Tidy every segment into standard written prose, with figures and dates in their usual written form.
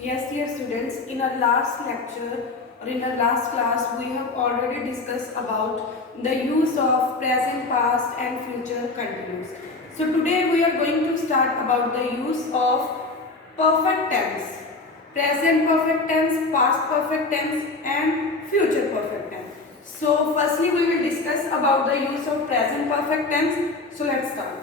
Yes, dear students, in our last lecture or in our last class, we have already discussed about the use of present, past and future continuous. So today we are going to start about the use of perfect tense, present perfect tense, past perfect tense and future perfect tense. So firstly we will discuss about the use of present perfect tense. So let's start.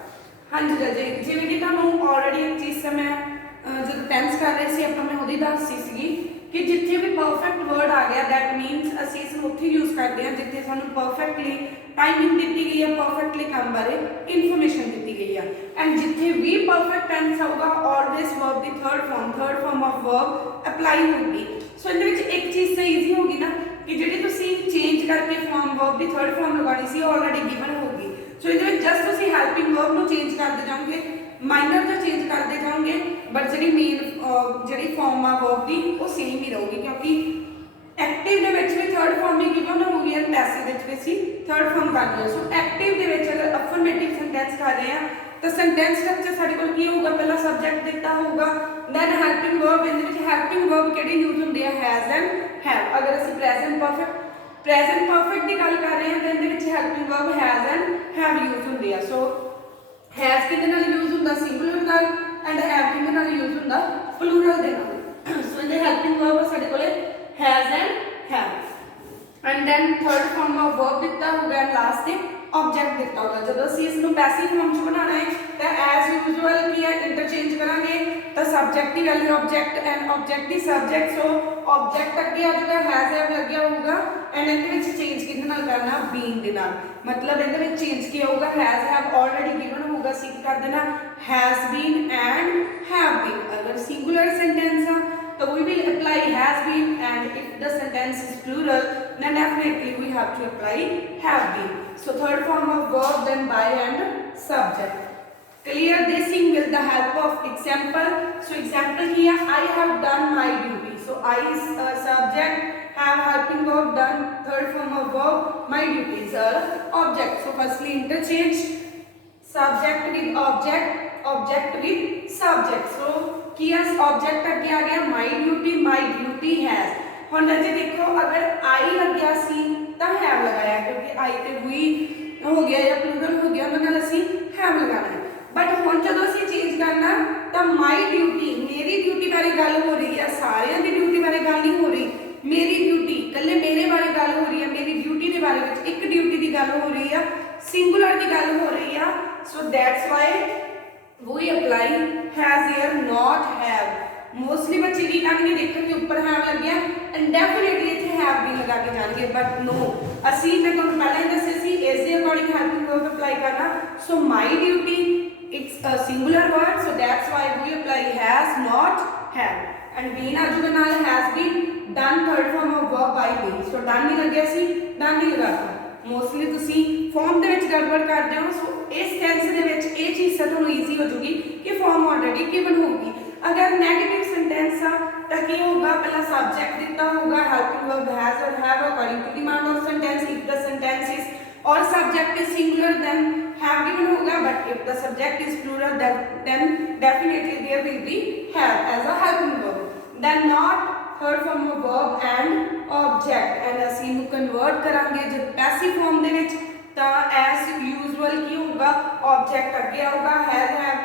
हाँ जी राजे जिवें कि तुहानूं already एक चीज़ से मैं जो tense कर रहे सी ਆਪਾਂ मैं ਉਹਦੀ ਦੱਸੀ ਸੀਗੀ ਕਿ ਜਿੱਥੇ ਵੀ ਪਰਫੈਕਟ ਵਰਡ ਆ ਗਿਆ ਦੈਟ ਮੀਨਸ ਅਸੀਂ ਇਸ ਨੂੰ ਉੱਥੇ ਯੂਜ਼ ਕਰਦੇ ਹਾਂ ਜਿੱਥੇ ਸਾਨੂੰ ਪਰਫੈਕਟਲੀ ਟਾਈਮਿੰਗ ਦਿੱਤੀ ਗਈ ਹੈ ਪਰਫੈਕਟਲੀ ਕੰਮ ਬਾਰੇ ਇਨਫੋਰਮੇਸ਼ਨ ਦਿੱਤੀ ਗਈ ਹੈ ਐਂਡ ਜਿੱਥੇ ਵੀ ਪਰਫੈਕਟ ਟੈਂਸ ਆਊਗਾ always verb the third farm of verb apply ਹੋਊਗੀ ਸੋ ਇਹਦੇ ਵਿੱਚ ਇੱਕ ਚੀਜ਼ ਤਾਂ ਈਜ਼ੀ ਹੋਗੀ ਨਾ ਕਿ ਜਿਹੜੀ ਤੁਸੀਂ ਚੇਂਜ ਕਰਕੇ ਫਾਰਮ ਵਰਬ ਦੀ ਥਰਡ ਫਾਰਮ ਲਗਾਣੀ ਸੀ ਆਲਰੇਡੀ ਗਿਵਨ ਹੋਗੀ ਸੋ ਇਹਦੇ ਵਿੱਚ ਜਸਟ ਤੁਸੀਂ ਹੈਲਪਿੰਗ ਵਰਬ ਨੂੰ ਚੇਂਜ ਕਰਦੇ ਜਾਓਗੇ ਮਾਈਨਰ ਦਾ ਚੇਂਜ ਕਰਦੇ ਜਾਓਗੇ ਬਟ ਜਿਹੜੀ ਮੇਨ ਜਿਹੜੀ ਫਾਰਮ ਆ ਵਰਬ ਦੀ ਉਹ ਸੇਮ ਹੀ ਰਹੂਗੀ ਕਿਉਂਕਿ ਐਕਟਿਵ ਦੇ ਵਿੱਚ ਵੀ ਥਰਡ ਫਾਰਮ ਹੀ ਗਿਵਨ ਹੋਊਗੀ ਐਂਡ ਪੈਸਿਵ ਵਿੱਚ ਵੀ ਅਸੀਂ ਥਰਡ ਫਾਰਮ ਕਰ ਰਹੇ ਹਾਂ ਸੋ ਐਕਟਿਵ ਦੇ ਵਿੱਚ ਅਗਰ ਅਫਰਮੇਟਿਵ ਸੈਂਟੈਂਸ ਕਰ ਰਹੇ ਹਾਂ ਤਾਂ ਸੈਂਟੈਂਸ ਸਟਰਕਚਰ ਸਾਡੇ ਕੋਲ ਕੀ ਹੋਊਗਾ ਪਹਿਲਾਂ ਸਬਜੈਕਟ ਦਿੱਤਾ ਹੋਊਗਾ ਦੈਨ ਹੈਲਪਿੰਗ ਵਰਬ ਇਹਦੇ ਵਿੱਚ ਹੈਲਪਿੰਗ ਵਰਬ ਕਿਹੜੇ ਯੂਜ਼ ਹੁੰਦੇ ਆ ਹੈਜ਼ ਐਂਡ ਹੈਵ ਅਗਰ ਅਸੀਂ ਪ੍ਰੈਜ਼ੈਂਟ ਪਰਫੈਕਟ ਦੀ ਗੱਲ ਕਰ ਰਹੇ ਹਾਂ ਤਾਂ ਇਹਦੇ ਵਿੱਚ helping verb has and have use ਹੁੰਦੇ ਆ ਸੋ हैज़ किहदे नाल यूज हुंदा सिंगुलर नाल एंड हैव किहदे नाल यूज हुंदा प्लूरल दे नाल सो इहदे हेल्पिंग वर्ब साडे कोले has and have and then third form of verb दिता होगा एंड लास्ट ते ऑब्जेक्ट दिता होगा जब ਅਸੀਂ ਇਸ ਨੂੰ ਪੈਸਿਵ ਫਾਰਮ ਚ ਬਣਾਉਣਾ ਹੈ ਤਾਂ ਐਜ਼ ਯੂਜੂਅਲ ਕੀ ਹੈ ਇੰਟਰਚੇਂਜ ਕਰਾਂਗੇ ਤਾਂ subject the value object and object the subject so object ਅੱਗੇ ਆ ਜਾਊਗਾ ਹੈਜ਼ ਹੈਵ ਲੱਗਿਆ ਹੋਊਗਾ ਐਂਡ ਇਹਦੇ ਵਿੱਚ ਚੇਂਜ ਕਿਹਦੇ ਨਾਲ ਕਰਨਾ ਬੀਨ ਦੇ ਨਾਲ मतलब ਇਹਦੇ ਵਿੱਚ ਚੇਂਜ ਕੀ ਹੋਊਗਾ ਹੈਜ਼ ਹੈਵ ਆਲਰੇਡੀ ਗਿਵਨ ਹੋਊਗਾ ਸੀ ਕੀ ਕਰ ਦੇਣਾ has been and have been ਅਗਰ ਸਿੰਗੂਲਰ ਸੈਂਟੈਂਸ ਆ तो we will apply has been and if the sentence is plural then definitely we have to apply have been so third form of verb then by and subject clear this thing with the help of example so example here I have done my duty so I is subject have helping verb done third form of verb my duties are object so firstly interchange subject with object with subject so कि as object अगे आ गया my duty has हुण जे देखो अगर आई लग गया सी तां have लगाया क्योंकि आई ते वी हो गया या प्लूरल हो गया उन्हां नाल असीं हैव लगाना है बट हुण जदों असीं चेंज करना तां माई ड्यूटी मेरी ड्यूटी बारे गल हो रही है सारियां दी ड्यूटी बारे गल नहीं हो रही मेरी ड्यूटी कल्ले मेरे बारे गल हो रही है मेरी ड्यूटी दे बारे विच एक ड्यूटी दी गल हो रही है सिंगुलर दी गल हो रही है so that's why we apply has here not have mostly बच्चे की करेंगे देखेंगे ऊपर have लग गया and definitely इथे have भी लगा के जाएंगे but no असी मैं तो पहले ही दसे सी is the according helping verb apply करना so my duty it's a singular word so that's why we apply has not have and been आजूगा नाल has been done third form of verb by been so done नहीं लग गया सी done नहीं लगा mostly ਤੁਸੀਂ farm ਦੇ ਵਿੱਚ ਗੜਬੜ ਕਰਦੇ ਹੋ ਸੋ ਇਸ ਟੈਂਸ ਦੇ ਵਿੱਚ ਇਹ ਚੀਜ਼ ਤੁਹਾਨੂੰ ਈਜ਼ੀ ਹੋ ਜੂਗੀ ਕਿ ਫਾਰਮ ਆਲਰੇਡੀ ਗਿਵਨ ਹੋਊਗੀ ਅਗਰ ਨੈਗੇਟਿਵ ਸੈਂਟੈਂਸ ਆ ਤਾਂ ਕੀ ਹੋਊਗਾ ਪਹਿਲਾਂ ਸਬਜੈਕਟ ਦਿੱਤਾ ਹੋਊਗਾ ਹੈਲਪਿੰਗ ਵਰਬ ਹੈਜ਼ ਔਰ have according to demand of sentence if the sentence is or subject is singular then have given hoga but if the subject is plural then definitely there will be have as a helping verb then not third form of verb and object and ਅਸੀਂ ਨੂੰ convert ਕਰਾਂਗੇ ਜਦ passive farm ਦੇ ਵਿੱਚ ਤਾਂ as usual ਕੀ ਹੋਊਗਾ object ਅੱਗੇ ਆਊਗਾ has have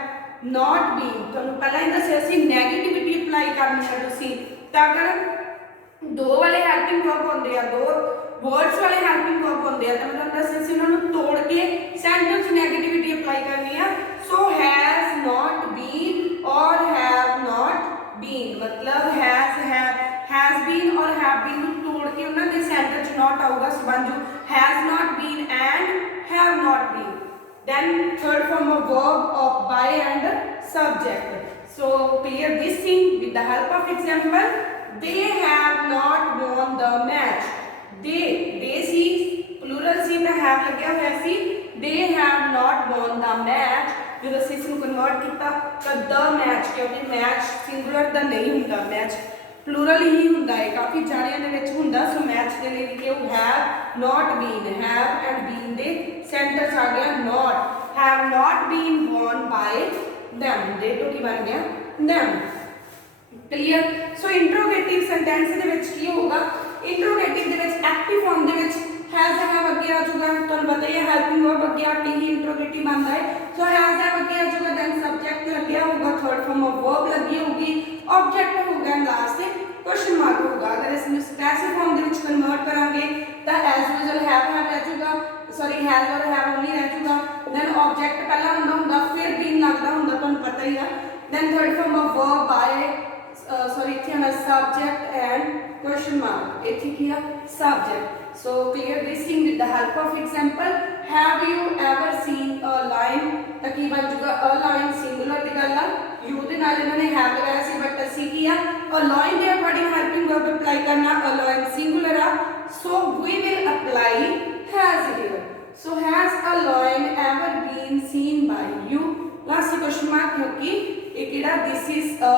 not been ਤੁਹਾਨੂੰ ਪਹਿਲਾਂ ਹੀ ਦੱਸਿਆ ਸੀ ਨੈਗੇਟਿਵਿਟੀ ਅਪਲਾਈ ਕਰਨੀ ਹੈ ਤੁਸੀਂ ਤਾਂ ਅਗਰ ਦੋ ਵਾਲੇ ਹੈਲਪਿੰਗ ਵਰਬ ਹੁੰਦੇ ਆ ਦੋ वर्ड्स वाले हेल्पिंग वर्ब होंगे तो मैं दस उन्होंने तोड़ के सेंटेंस नेगेटिविटी अप्लाई करनी है सो हैज नॉट बीन और हैव नॉट बीन मतलब हैज बीन और हैव बीन तोड़ के उन्होंने सेंटेंस नॉट आऊगा सो बन जू has not been and have not been then third form of verb of by and subject so clear this thing with the help of example they have not won the match they सी plural सी ਤਾਂ have ਲੱਗਿਆ ਹੋਇਆ ਸੀ they have not won the match ਜਦੋਂ ਅਸੀਂ ਇਸ ਨੂੰ convert ਕੀਤਾ ਤਾਂ the match ਕਿਉਂਕਿ ਮੈਚ ਸਿੰਗੂਲਰ ਦਾ ਨਹੀਂ ਹੁੰਦਾ ਮੈਚ प्लूरल ही ਹੁੰਦਾ ਹੈ ਕਾਫੀ ਜਾਣਿਆਂ ਦੇ ਵਿੱਚ ਹੁੰਦਾ ਸੋ ਮੈਚ ਦੇ ਲਈ ਕਿ ਉਹ have not been have and been ਦੇ ਸੈਂਟੈਂਸ ਆ ਗਿਆ not have not been won by them ਦੇ ਤੋਂ ਕੀ ਬਣ ਗਿਆ them क्लीयर। सो इंट्रोगेटिव सेंटेंस दे विच की होगा, इंट्रोगेटिव दे विच एक्टिव फॉर्म दे विच हैज हैव अगे आ जाऊगा, तुहानू पता ही है हेल्पिंग वर्ब अगे आके ही इंट्रोगेटिव बनता है। सो हैज हैव अगे आ जाऊगा, देन सब्जेक्ट लगे होगा, थर्ड फॉर्म ऑफ वर्ब लगी होगी, ऑब्जेक्ट होगा, लास्ट से क्वेश्चन मार्क होगा। अगर इसमें पैसिव फॉर्म दे विच कन्वर्ट करांगे तो एज यूजुअल हैव रह जाऊगा, सॉरी हैज और हैव ओनली रह जाऊगा, देन ऑब्जेक्ट पहला हुंदा फिर बीन लगदा हुंदा, तुहानू पता ही है, then third form of verb by sorry इत्थे है सब्जेक्ट एंड क्वेश्चन मार्क, इत्थे की है subject. So clear this thing with the help of example. Have you ever seen a lion? ਤਾਂ ਕੀ ਬਣ ਜਾਊਗਾ, a lion singular ਦੀ ਗੱਲ ਆ, you ਦੇ ਨਾਲ ਇਹਨਾਂ ਨੇ have ਲਗਾਇਆ ਸੀ, ਬਟ ਅਸੀਂ ਕੀ ਆ a lion ਦੇ ਅਕੋਰਡਿੰਗ ਹੈਲਪਿੰਗ ਵਰਬ ਅਪਲਾਈ ਕਰਨਾ, a lion singular ਆ, so we will apply has here. So has a lion ever been seen by you? Last question mark क्योंकि ये किहड़ा this is a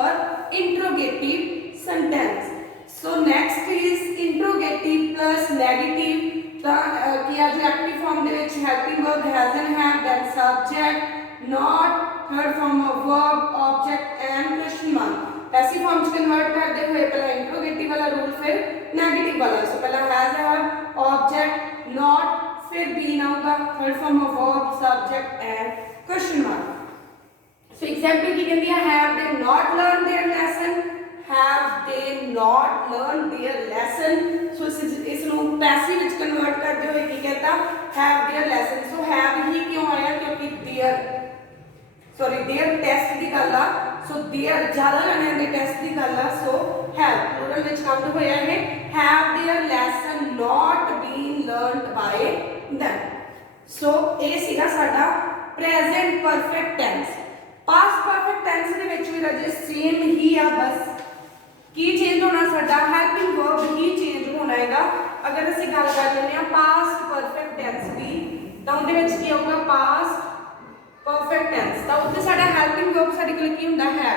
interrogative sentence. So next is interrogative plus negative. किया जो active form दे विच helping verb has and have, then subject not, third form of verb object and question mark. Passive form च convert करते हुए पहला interrogative वाला rule, फिर नेगेटिव वाला। सो पहला हैज हैव ऑब्जेक्ट नॉट, फिर बीन आऊगा, third form of verb subject and question mark. So example की कहती है have they not learn their lesson, have they not learned their lesson. So इसनों passive विच convert करते हुए की कहता have their lesson. So have ही क्यों आया, क्योंकि their सॉरी their टेस्ट की गल आ, so their ज़्यादा जने दे टेस्ट की गल आ, so have प्लूरल विच काउंट होया है, have their lesson not been learnt by them. So ये सीगा साडा present perfect tense. past perfect tense दे विच भी राजे सेम ही आ, बस की चेंज होना साडा हेल्पिंग वर्ब ही चेंज होना हैगा। अगर ਅਸੀਂ ਗੱਲ ਕਰ ਲੈਂਦੇ ਆ ਪਾਸਟ ਪਰਫੈਕਟ ਟੈਂਸ ਦੀ, ਤਾਂ ਉਹਦੇ ਵਿੱਚ ਕੀ ਹੋਊਗਾ ਪਾਸਟ ਪਰਫੈਕਟ ਟੈਂਸ, ਤਾਂ ਉੱਥੇ ਸਾਡਾ ਹੈਲਪਿੰਗ ਵਰਬ ਸਾਡੇ ਕੋਲ ਕੀ ਹੁੰਦਾ ਹੈ,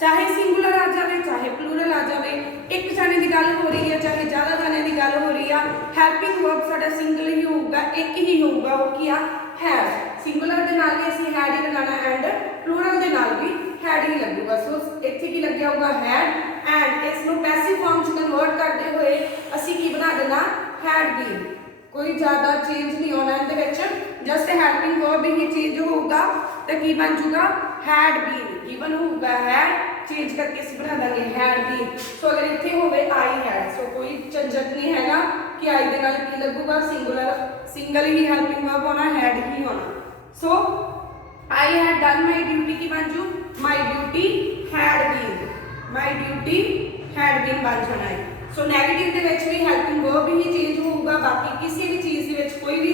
ਚਾਹੇ ਸਿੰਗੂਲਰ ਆ ਜਾਵੇ ਚਾਹੇ ਪਲੂਰਲ ਆ ਜਾਵੇ, ਇੱਕ ਜਾਣੇ ਦੀ ਗੱਲ ਹੋ ਰਹੀ ਹੈ ਚਾਹੇ ਜ਼ਿਆਦਾ ਜਾਣੇ ਦੀ ਗੱਲ ਹੋ ਰਹੀ ਆ, ਹੈਲਪਿੰਗ ਵਰਬ ਸਾਡਾ ਸਿੰਗਲ ਹੀ ਹੋਊਗਾ, ਇੱਕ ਹੀ ਹੋਊਗਾ, ਉਹ ਕੀ ਆ हैव। सिंगुलर ਦੇ ਨਾਲ ਵੀ ਅਸੀਂ हैड ਹੀ ਲਗਾਣਾ ਐਂਡ ਪਲੂਰਲ ਦੇ ਨਾਲ ਵੀ हैड ਹੀ ਲੱਗੂਗਾ। ਸੋ ਇੱਥੇ ਕੀ ਲੱਗਿਆ ਹੋਊਗਾ हैड, ਐਂਡ ਇਸ ਨੂੰ ਪੈਸਿਵ ਫਾਰਮ ਚ ਕਨਵਰਟ ਕਰਦੇ ਹੋਏ ਅਸੀਂ ਕੀ ਬਣਾ ਦੇਣਾ हैड ਬੀਨ। ਕੋਈ ਜ਼ਿਆਦਾ ਚੇਂਜ ਨਹੀਂ ਹੋਣਾ ਇਹਦੇ ਵਿੱਚ, ਜਸਟ ਹੈਲਪਿੰਗ ਵਰਬ ਹੀ ਚੇਂਜ ਹੋਊਗਾ ਤਾਂ ਕੀ ਬਣ ਜਾਊਗਾ हैड ਬੀਨ, ਗਿਵਨ ਹੋਊਗਾ हैड, चेंज करके इस बना देंगे हैड बीन। सो अगर इतने होवे आई हैड, सो कोई झंझट नहीं हैगा कि आई दे नाल की लगूगा सिंगुलर, सिंगल ही हेल्पिंग वर्ब होना, हैड ही होना। So I had done my duty की बन जू my duty had been, my duty had been बन जाना है। सो नेगेटिव दे विच भी हेल्पिंग वर्ब ही चेंज होगा, बाकी किसी भी चीज़ दे विच कोई भी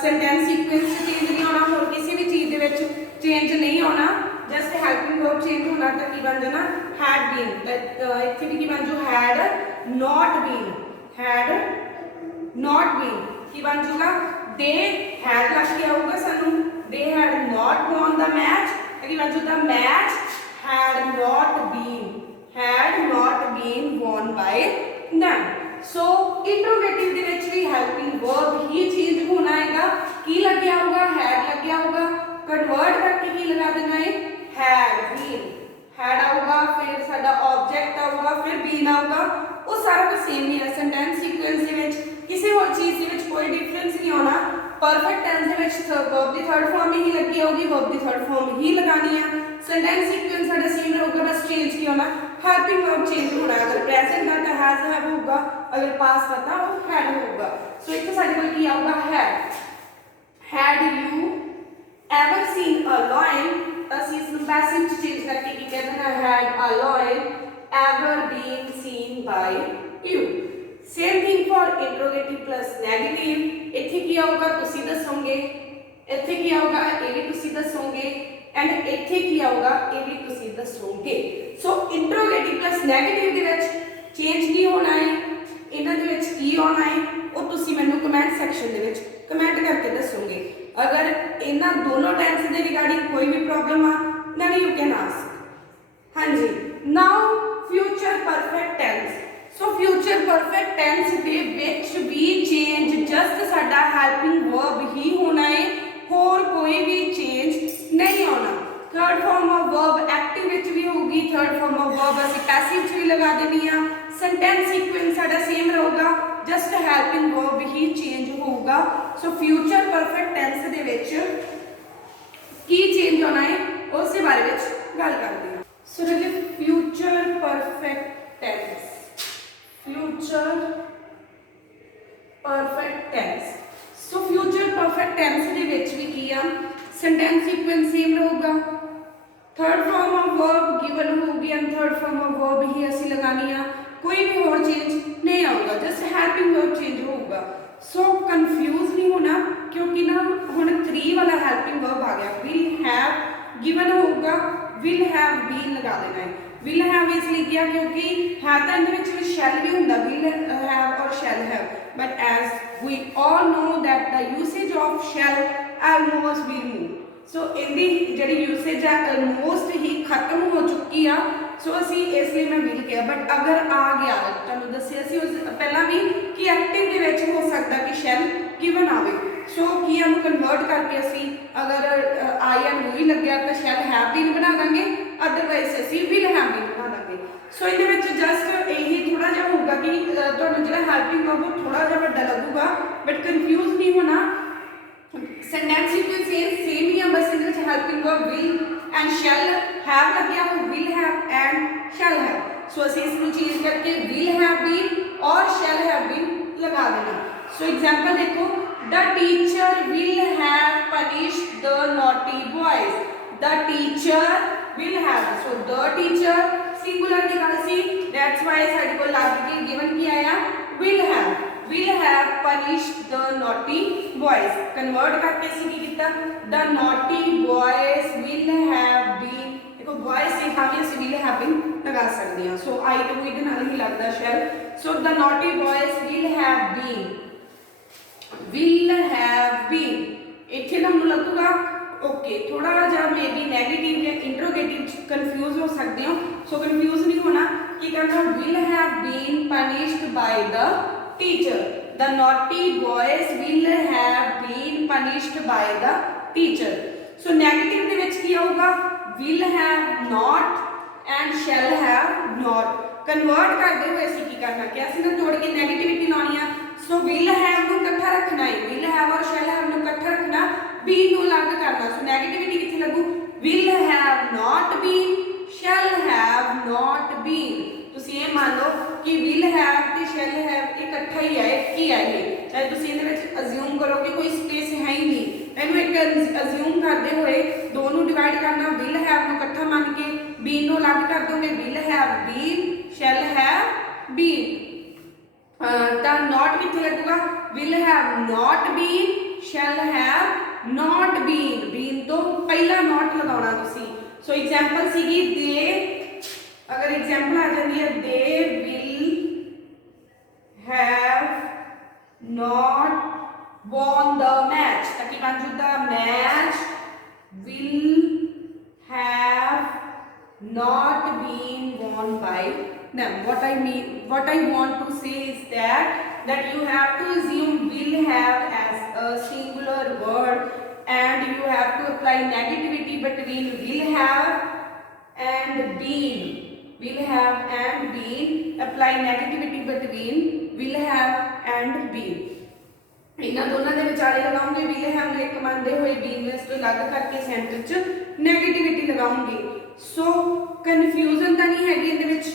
सेंटेंस सीक्वेंस चेंज नहीं होना, और किसी भी चीज़ दे विच चेंज नहीं होना, जस्ट हेल्पिंग वर्ब चेंज होना तो की बन जाना हैड बीन। इत्थे भी की बन जू had not been, had not been की बन जूगा दे हैड लग के आऊगा सानू, they had not won the match, की बन जू the match had not been won by them. So interrogative दे विच भी हेल्पिंग वर्ब ही चेंज होना हैगा, की लगे आऊगा हैड लगे आऊगा, कन्वर्ट करके की लगा देना है हैड बीन, हैड आऊगा, फिर साडा ऑब्जेक्ट आऊगा, फिर बीन आऊगा, वो सारा कुछ सेम ही है। सेंटेंस सीक्वेंस दे विच किसी और चीज़ दे विच कोई डिफरेंस नहीं होना। परफेक्ट टेंस दे विच वर्ब दी थर्ड फॉर्म ही लगी होगी, वर्ब दी थर्ड फॉर्म ही लगानी है। सेंटेंस सीक्वेंस साडा सेम रहूगा, बस चेंज की होना हेल्पिंग वर्ब चेंज होना। अगर प्रेजेंट का हैज हैव होगा, अगर पास्ट का वो हैड होगा। सो इत्थे साडे कोल की आऊगा had you ever seen a lion, ਅਸੀਂ ਇਸ ਨੂੰ ਪੈਸਿਵ ਚ ਚੇਂਜ ਕਰਕੇ ਕੀ ਕਹਿ ਦੇਣਾ had a lion ever been seen by you। Same thing for interrogative plus negative, ਇੱਥੇ ਕੀ ਆਊਗਾ ਤੁਸੀਂ ਦੱਸੋਗੇ, ਇੱਥੇ ਕੀ ਆਊਗਾ ਇਹ ਵੀ ਤੁਸੀਂ ਦੱਸੋਗੇ, ਐਂਡ ਇੱਥੇ ਕੀ ਆਊਗਾ ਇਹ ਵੀ ਤੁਸੀਂ ਦੱਸੋਗੇ। ਸੋ ਇੰਟਰੋਗੇਟਿਵ ਪਲਸ ਨੈਗੇਟਿਵ ਦੇ ਵਿੱਚ ਚੇਂਜ ਕੀ ਹੋਣਾ ਹੈ, ਇਹਨਾਂ ਦੇ ਵਿੱਚ ਕੀ ਆਉਣਾ ਹੈ, ਉਹ ਤੁਸੀਂ ਮੈਨੂੰ ਕਮੈਂਟ ਸੈਕਸ਼ਨ ਦੇ ਵਿੱਚ ਕਮੈਂਟ ਕਰਕੇ ਦੱਸੋਗੇ। अगर इन्ह दोनों टेंस के रिगार्डिंग कोई भी प्रॉब्लम आ दैन यू कैन आस्क। हाँ जी, now future perfect tense. So future perfect tense दे विच भी चेंज जस्ट साडा हेल्पिंग वर्ब ही होना है, होर कोई भी चेंज नहीं होना। Third form of verb active विच भी होगी, थर्ड फॉर्म ऑफ वर्ब असीं ਹੈਲਪਿੰਗ ਵਰਬ ਹੀ ਚੇਂਜ ਹੋਊਗਾ। ਸੋ ਫਿਊਚਰ ਪਰਫੈਕਟ ਟੈਂਸ ਦੇ ਵਿੱਚ ਕੀ ਚੇਂਜ ਹੋਣਾ ਹੈ ਉਸ ਦੇ ਬਾਰੇ ਵਿੱਚ ਗੱਲ ਕਰਦੇ ਹਾਂ। ਸੋ ਰਾਜੇ future perfect tense, future perfect tense. So future perfect tense ਦੇ ਵਿੱਚ ਵੀ ਕੀ ਆ, ਸੈਂਟੈਂਸ ਸੀਕੁਐਂਸ ਸੇਮ ਰਹੂਗਾ, third form of verb given होगी and third form of verb ही असी लगानी आ, कोई भी और चेंज नहीं आऊगा, जस्ट हेल्पिंग वर्ब चेंज होगा। सो कंफ्यूज नहीं होना क्योंकि ना हुण 3 वाला हेल्पिंग वर्ब आ गया, विल हैव गिवन होगा, विल हैव बीन लगा देना है। विल हैव इसलिए किया क्योंकि है तो इहदे विच शैल भी हुंदा, विल हैव और shall have, but as we all know that the usage of shall almost be removed. So इहदी जिहड़ी यूसेज है ऑलमोस्ट ही खत्म हो चुकी आ। सो असी इसलिए मैं विल किया, बट अगर आ गया तुहानूं दस्सिया सी उस पहला भी कि एक्टिव दे विच हो सकदा कि शैल गिवन आवे। सो की इहनूं कन्वर्ट करके असी अगर आई एंड वही लग्या तो शैल हैव बीन बना देंगे, अदरवाइज असी विल हैव बीन बना देंगे। सो इहदे विच जस्ट यही थोड़ा जिहा होगा कि तुहानूं जिहड़ा हेल्पिंग वर्ब थोड़ा जिहा वड्डा लगूगा, बट कन्फ्यूज नहीं होना। सेंटेंस सीक्वेंस सेम ही है, बस इहदे विच helping verb will and shall have लग गया, तो will have and shall have. So असीं इसनूं चेंज करके विल हैव बीन और शैल हैव बीन लगा देना। सो एग्जांपल देखो, the teacher will have punished the naughty boys, the teacher will have. So the teacher singular की गल सी, that's why साडे कोल लग के गिवन की आया will have, will have punished the naughty boys। Convert करके सी की किया, the naughty boys will have been, देखो boys से हम इस will have been लगा सकते हैं। सो आई तो इधर नाल ही लगता शैल। सो the naughty boys will have been, will have been इत्थे तुहानूं लगूगा ओके थोड़ा जा मे बी नेगेटिव या इंट्रोगेटिव कंफ्यूज हो सकते हो। सो कंफ्यूज नहीं होना कि कहना will have been punished by the teacher, the naughty boys will have been punished by the teacher। so negative ਦੇ ਵਿੱਚ ਕੀ ਆਊਗਾ, will have not and shall have not। Convert ਕਰਦੇ ਹੋਏ ਅਸੀਂ ਕੀ ਕਰਨਾ ਕਿ ਅਸੀਂ ਨਾ ਤੋੜ ਕੇ ਨੈਗੇਟਿਵਿਟੀ ਲਾਉਣੀ ਆ। ਸੋ will have ਨੂੰ ਇਕੱਠਾ ਰੱਖਣਾ ਹੈ, will have ਔਰ shall have ਨੂੰ ਇਕੱਠਾ ਰੱਖਣਾ, be ਨੂੰ ਅਲੱਗ ਕਰਨਾ। ਸੋ ਨੈਗੇਟਿਵਿਟੀ ਕਿੱਥੇ ਲੱਗੂ, will have not been, shall have not been। ਤੁਸੀਂ ਇਹ ਮੰਨ ਲਓ कि will have ਤੇ shall have ਇਕੱਠਾ ਹੀ ਹੈ, ਇੱਕ ਹੀ ਹੈ ਇਹ, ਚਾਹੇ ਤੁਸੀਂ ਇਹਦੇ ਵਿੱਚ ਅਸਿਊਮ ਕਰੋ ਕਿ ਕੋਈ ਸਪੇਸ ਹੈ ਹੀ ਨਹੀਂ, ਇਹਨੂੰ ਇੱਕ ਅਸਿਊਮ ਕਰਦੇ ਹੋਏ ਦੋ ਨੂੰ ਡਿਵਾਈਡ ਕਰਨਾ, will have ਨੂੰ ਇਕੱਠਾ ਮੰਨ ਕੇ be ਨੂੰ ਅਲੱਗ ਕਰ ਦੋਗੇ, will have been, shall have been। ਤਾਂ not ਕਿੱਥੇ ਲੱਗੂਗਾ, will have not been, shall have not been। been ਤੋਂ ਪਹਿਲਾ not ਲਗਾਉਣਾ ਤੁਸੀਂ। ਸੋ ਐਗਜ਼ਾਮਪਲ ਸੀਗੀ ਦੇ, अगर एग्जाम्पल आ जाती है they will have not won the match, ताकि बन जुदा match will have not been won by them। what I want to say is that you have to assume will have as a singular word and you have to apply negativity between will have and been, will have and been, apply negativity between will have and been। ਇਹਨਾਂ ਦੋਨਾਂ ਦੇ ਵਿਚਾਲੇ ਲਗਾਉਂਗੇ will have ਨੂੰ ਇੱਕ ਮੰਨਦੇ ਹੋਏ been ਨੂੰ ਇਸ ਤੋਂ ਅਲੱਗ ਕਰਕੇ ਸੈਂਟਰ 'ਚ ਨੈਗੇਟਿਵਿਟੀ ਲਗਾਉਂਗੇ। ਸੋ ਕਨਫਿਊਜ਼ਨ ਤਾਂ ਨਹੀਂ ਹੈਗੀ ਇਹਦੇ ਵਿੱਚ।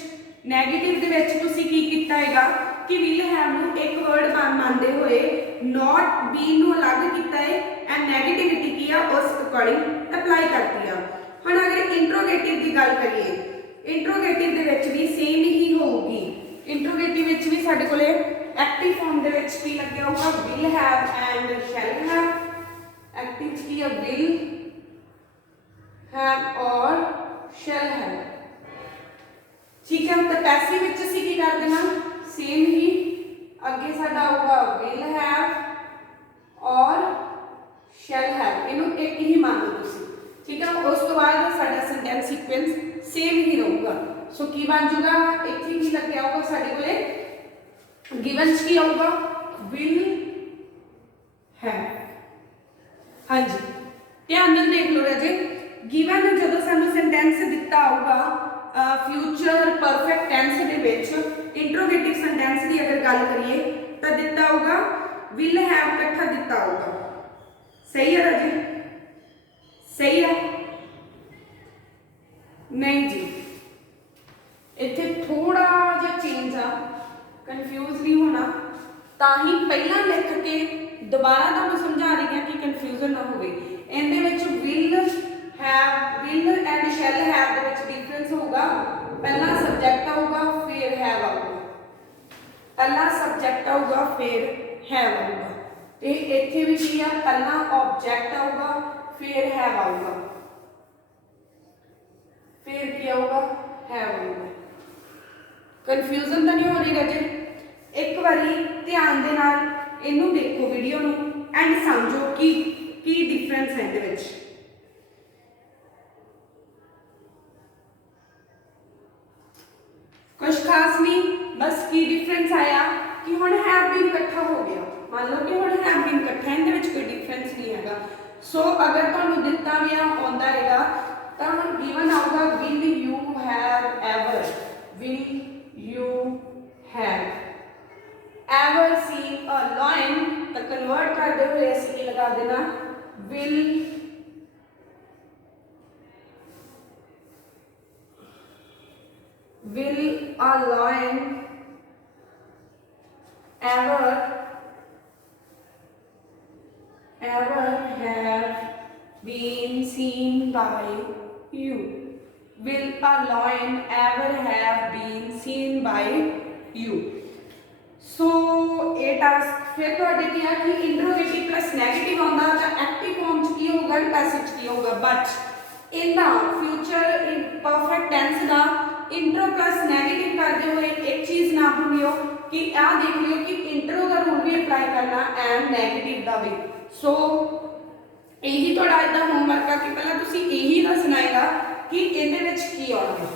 ਨੈਗੇਟਿਵ ਦੇ ਵਿੱਚ ਤੁਸੀਂ ਕੀ ਕੀਤਾ ਹੈਗਾ ਕਿ will have ਨੂੰ ਇੱਕ ਵਰਡ ਮੰਨਦੇ ਹੋਏ not been ਨੂੰ ਅਲੱਗ ਕੀਤਾ ਹੈ ਐਂਡ ਨੈਗੇਟਿਵਿਟੀ ਕੀ ਆ ਉਸ ਅਕੋਰਡਿੰਗ ਅਪਲਾਈ ਕਰਤੀ ਆ। ਹੁਣ ਅਗਰ ਇੰਟਰੋਗੇਟਿਵ ਦੀ ਗੱਲ ਕਰੀਏ, ਇੰਟਰੋਗੇਟਿਵ ਦੇ ਵਿੱਚ ਵੀ ਸੇਮ ਹੀ ਹੋਊਗੀ। ਇੰਟਰੋਗੇਟਿਵ ਵਿੱਚ ਵੀ ਸਾਡੇ ਕੋਲੇ ਐਕਟਿਵ ਫਾਰਮ ਦੇ ਵਿੱਚ ਕੀ ਲੱਗਿਆ ਹੋਊਗਾ, will have and shall have। Active 'ਚ ਕੀ ਆ, will have ਔਰ shall have। ਠੀਕ ਹੈ, ਤਾਂ ਪੈਸਿਵ ਵਿੱਚ ਅਸੀਂ ਕੀ ਕਰ ਦੇਣਾ, ਸੇਮ ਹੀ ਅੱਗੇ ਸਾਡਾ ਆਊਗਾ will have ਔਰ shall have। ਇਹਨੂੰ ਇੱਕ ਹੀ ਮੰਨ ਲਓ ਤੁਸੀਂ। ठीक है, उस तो बाद साडा सेंटेंस सीक्वेंस सेम ही रहूगा। सो की बन जाऊगा, इत्थे की लग गया होगा साडे कोले गिवन की आऊगा will have। हाँ जी, ध्यान नाल देख लो राजे, गिवन जदों सानू सेंटेंस दिता होगा फ्यूचर परफेक्ट टेंस दे विच इंट्रोगेटिव सेंटेंस की अगर गल करिए ਤਾਂ ਦਿੱਤਾ ਹੋਊਗਾ will have ਇਕੱਠਾ ਦਿੱਤਾ ਹੋਊਗਾ। सही है राजे? सही है? नहीं जी, इत्थे थोड़ा जिहा चेंज आ, कन्फ्यूज नहीं होना, ताही पहला लिख के दोबारा तुहानूं समझा रही हां कि कन्फ्यूजन ना होवे। इहदे विच will and shall have they which difference होगा। पहला सब्जैक्ट आऊगा फिर have आऊगा, पहला सब्जैक्ट आऊगा फिर have आऊगा। ਤੇ ਇੱਥੇ ਵੀ ਕੀ ਆ, ਪਹਿਲਾਂ ਆਬਜੈਕਟ ਆਊਗਾ ਫਿਰ ਹੈਵ ਆਊਗਾ, ਫਿਰ ਕੀ ਆਊਗਾ, ਹੈਵ ਆਊਗਾ। ਕਨਫਿਊਜ਼ਨ ਤਾਂ ਨਹੀਂ ਹੋ ਰਹੀ ਰਾਜੇ? ਇੱਕ ਵਾਰੀ ਧਿਆਨ ਦੇ ਨਾਲ ਇਹਨੂੰ ਦੇਖੋ ਵੀਡੀਓ ਨੂੰ ਐਂਡ ਸਮਝੋ ਕਿ ਕੀ ਡਿਫਰੈਂਸ ਹੈ ਇਹਦੇ ਵਿੱਚ। ਕੁਛ ਖਾਸ ਨਹੀਂ, ਬਸ ਕੀ ਡਿਫਰੈਂਸ ਆਇਆ कि हुण हैव बीन इकट्ठा हो गया। मान लो कि हुण हैव बीन इकट्ठा, इहदे विच कोई डिफरेंस नहीं हैगा। सो अगर तुहानूं दित्ता भी आउंदा हैगा तां हुण गिवन आऊगा will you have ever, will you have ever seen a lion, तां कन्वर्ट करदे होए असीं की लगा देना will a lion ever have been seen by you? Will a lion ever have been seen by you? So ये task फिर तुहाडे ते आ कि इंट्रोगेटिव प्लस नैगेटिव आउंदा तां एक्टिव फॉर्म च की होगा, पैसिव च की होगा। बट इनदा फ्यूचर इन परफेक्ट टेंस दा इंट्रो प्लस नैगेटिव करते हुए एक चीज़ ना भूलियो कि आ देख लियो कि इंट्रो का रूल भी अप्लाई करना एंड नैगेटिव का भी। सो यही थोड़ा इदा होमवर्क है कि पहला तुसी यही दसना है कि इहदे विच की आउणा है।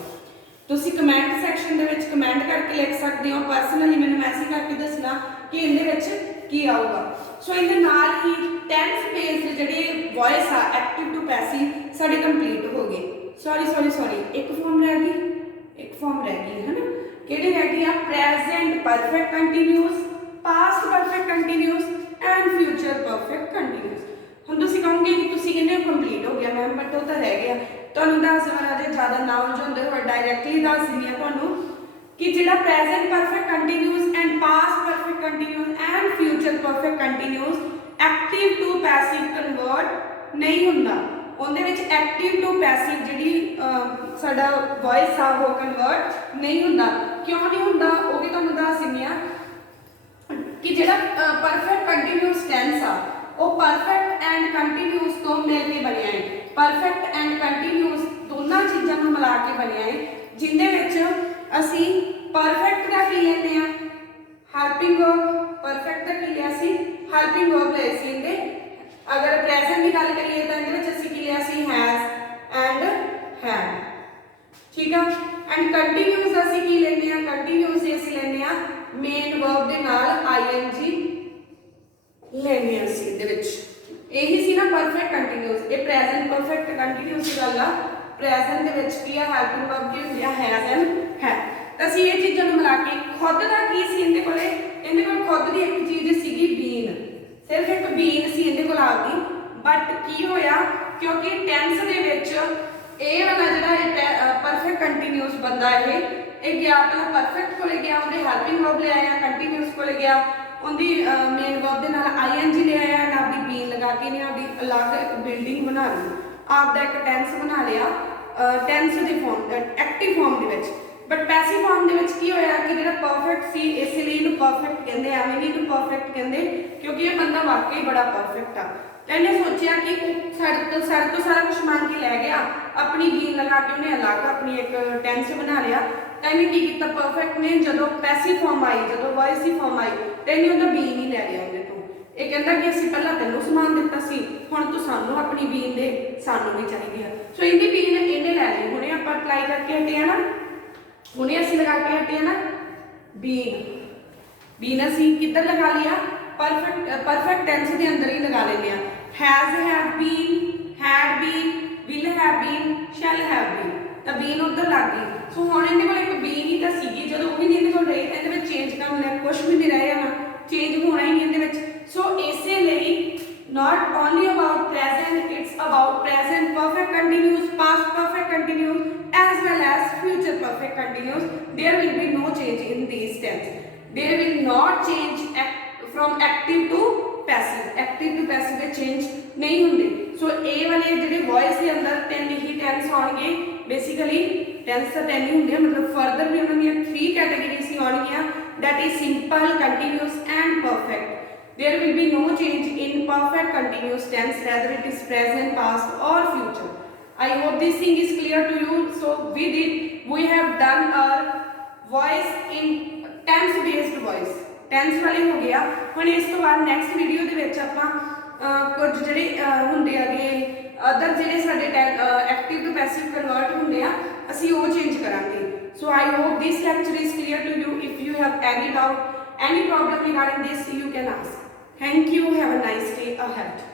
तुसी कमेंट सैक्शन दे विच कमेंट करके लिख सकते हो, परसनली मैंने मैसेज करके दसना कि इहदे विच की आऊगा। सो इहदे नाल ही टेंस बेस्ड जिहड़े वॉइस आ एक्टिव टू पैसिव साडे कंप्लीट हो गए। सॉरी एक फॉर्म रह गई, एक फॉर्म रह गई है ना, किहड़ी रह गई आ? Present perfect continuous, past perfect continuous and future perfect continuous. हुण तुसीं कहोगे कि तुसीं कहंदे कंप्लीट हो गया मैम, बट वो तो रह गया। तुहानूं दस देवां जे ज़्यादा ना उलझाउंदे होए डायरैक्टली दस दिंदी हां तुहानूं कि जिहड़ा present perfect continuous and past perfect continuous and future perfect continuous active to passive convert नहीं हुंदा। ਉਹਦੇ ਵਿੱਚ ਐਕਟਿਵ ਟੂ ਪੈਸਿਵ ਜਿਹੜੀ ਸਾਡਾ ਵੌਇਸ ਆ ਉਹ ਕਨਵਰਟ ਨਹੀਂ ਹੁੰਦਾ। ਕਿਉਂ ਨਹੀਂ ਹੁੰਦਾ ਉਹ ਵੀ ਤੁਹਾਨੂੰ ਦੱਸ ਦਿੰਦੀ ਆ ਕਿ ਜਿਹੜਾ ਪਰਫੈਕਟ ਕੰਟੀਨਿਊਸ ਟੈਂਸ ਆ ਉਹ ਪਰਫੈਕਟ ਐਂਡ ਕੰਟੀਨਿਊਸ ਤੋਂ ਮਿਲ ਕੇ ਬਣਿਆ ਹੈ। ਪਰਫੈਕਟ ਐਂਡ ਕੰਟੀਨਿਊਸ ਦੋਨਾਂ ਚੀਜ਼ਾਂ ਨੂੰ ਮਿਲਾ ਕੇ ਬਣਿਆ ਹੈ, ਜਿੰਦੇ ਵਿੱਚ ਅਸੀਂ ਪਰਫੈਕਟ ਦਾ ਕੀ ਲੈਂਦੇ ਆ? Helping verb. ਪਰਫੈਕਟ ਦਾ ਕੀ ਲਿਆ ਸੀ? ਹੈਲਪਿੰਗ ਵਰਬ ਲਿਆ ਸੀ ਇਹਦੇ। अगर प्रेजेंट की गल करिए तो इहदे विच असीं की लिया सी हैज़ एंड हैड, ठीक है। एंड कंटीन्यूअस असीं की लैंदे आ? कंटीन्यूअस असीं लैंदे आ मेन वर्ब दे नाल आईएनजी लैंदे आ असीं इहदे विच। यही सी ना परफेक्ट कंटीन्यूअस। ये प्रेजेंट परफेक्ट कंटीन्यूअस की गल आ। प्रेजेंट दे विच की आ हेल्पिंग वर्ब की हुंदी आ हैज़ एंड हैड। तां असीं ये चीज़ां नूं मिला के खुद दा की सी इहदे कोले? इहदे कोल खुद दी एक चीज़ सीगी बीन, सिर्फ एक बीन सी इहदे कोल आ गई। बट की होया क्योंकि टेंस दे विच ए वाला जिहड़ा परफेक्ट कंटीन्यूअस बंदा ये गया पहला परफेक्ट कोले गया, उहदे हेल्पिंग वर्ब ले आया, कंटीन्यूअस कोले गया, उहदी मेन वर्ब दे नाल आईएनजी ले आया, आपदी बीन लगा के ने आपदी अलग एक बिल्डिंग बना ली, आपदा एक टेंस बना लिया टेंस दे फॉर्म एक्टिव फॉर्म दे विच। बट पैसिव फॉर्म दे विच की होया कि जिहड़ा परफेक्ट सी इसलिए इहनूं परफेक्ट कहंदे, एवें नहीं इहनूं परफेक्ट कहंदे क्योंकि ये बंदा वाकई बड़ा परफेक्ट आ। तो इन्हें सोचा कि सारे तो सारा कुछ मान के लै गया, अपनी बीन लगा के उन्हें अलग अपनी एक टेंस बना लिया। तो इन्हें की किया परफेक्ट ने जो पैसिव फॉर्म आई, जो वॉइस की फॉर्म आई तो इन्हें उहदा बीन ही लै लिया उहदे तो। ये कहता कि असीं पहलां तैनूं समान दिता सी, हुण तूं सानूं अपनी बीन दे, सानूं भी चाहिदी है। सो इहदी बीन इहने लै लई। हुणे आपां अप्लाई करके हटे ना, हुणे असीं लगा के हटे ना बीन असीं किधर लगा लिया? परफेक्ट टेंस के अंदर ही लगा लेंगे। Has have been, had been, will have been, shall have been, तो बीन उधर लग गई। सो हुण इहदे कोल एक बीन ही तो सीगी, जदों भी नहीं इहदे कोल रही तो इहदे विच चेंज करन लैक कुछ भी नहीं रह जाना, ਚੇਂਜ ਹੋਣਾ ਹੀ ਨਹੀਂ ਇਹਦੇ ਵਿੱਚ। ਸੋ ਇਸੇ ਲਈ not only about present, it's about present perfect continuous, past perfect continuous, as well as future perfect continuous. There will be no change in these tense. There will not change from active to passive. Active to passive में change नहीं होंगे। So A वाले जिहड़े voice के अंदर तीन ही tense आउणगे, basically tense तो तीन ही होंगे, मतलब further भी उन्होंने 3 categories he आउणगियां, that is simple, continuous and perfect. There will be no change in perfect continuous tense, whether it is present, past or future. I hope this thing is clear to you. So we have done our voice in tense based voice. Tense वाले हो गया। हुण इस तो बाद next video दे विच आपां कुछ जिहड़े हुंदे आगे अदर जिहड़े साडे active to passive convert हुंदे आ असीं ਉਹ change करांगे। So I hope this lecture is clear to you. If you have any doubt, any problem regarding this, you can ask. Thank you. Have a nice day ahead.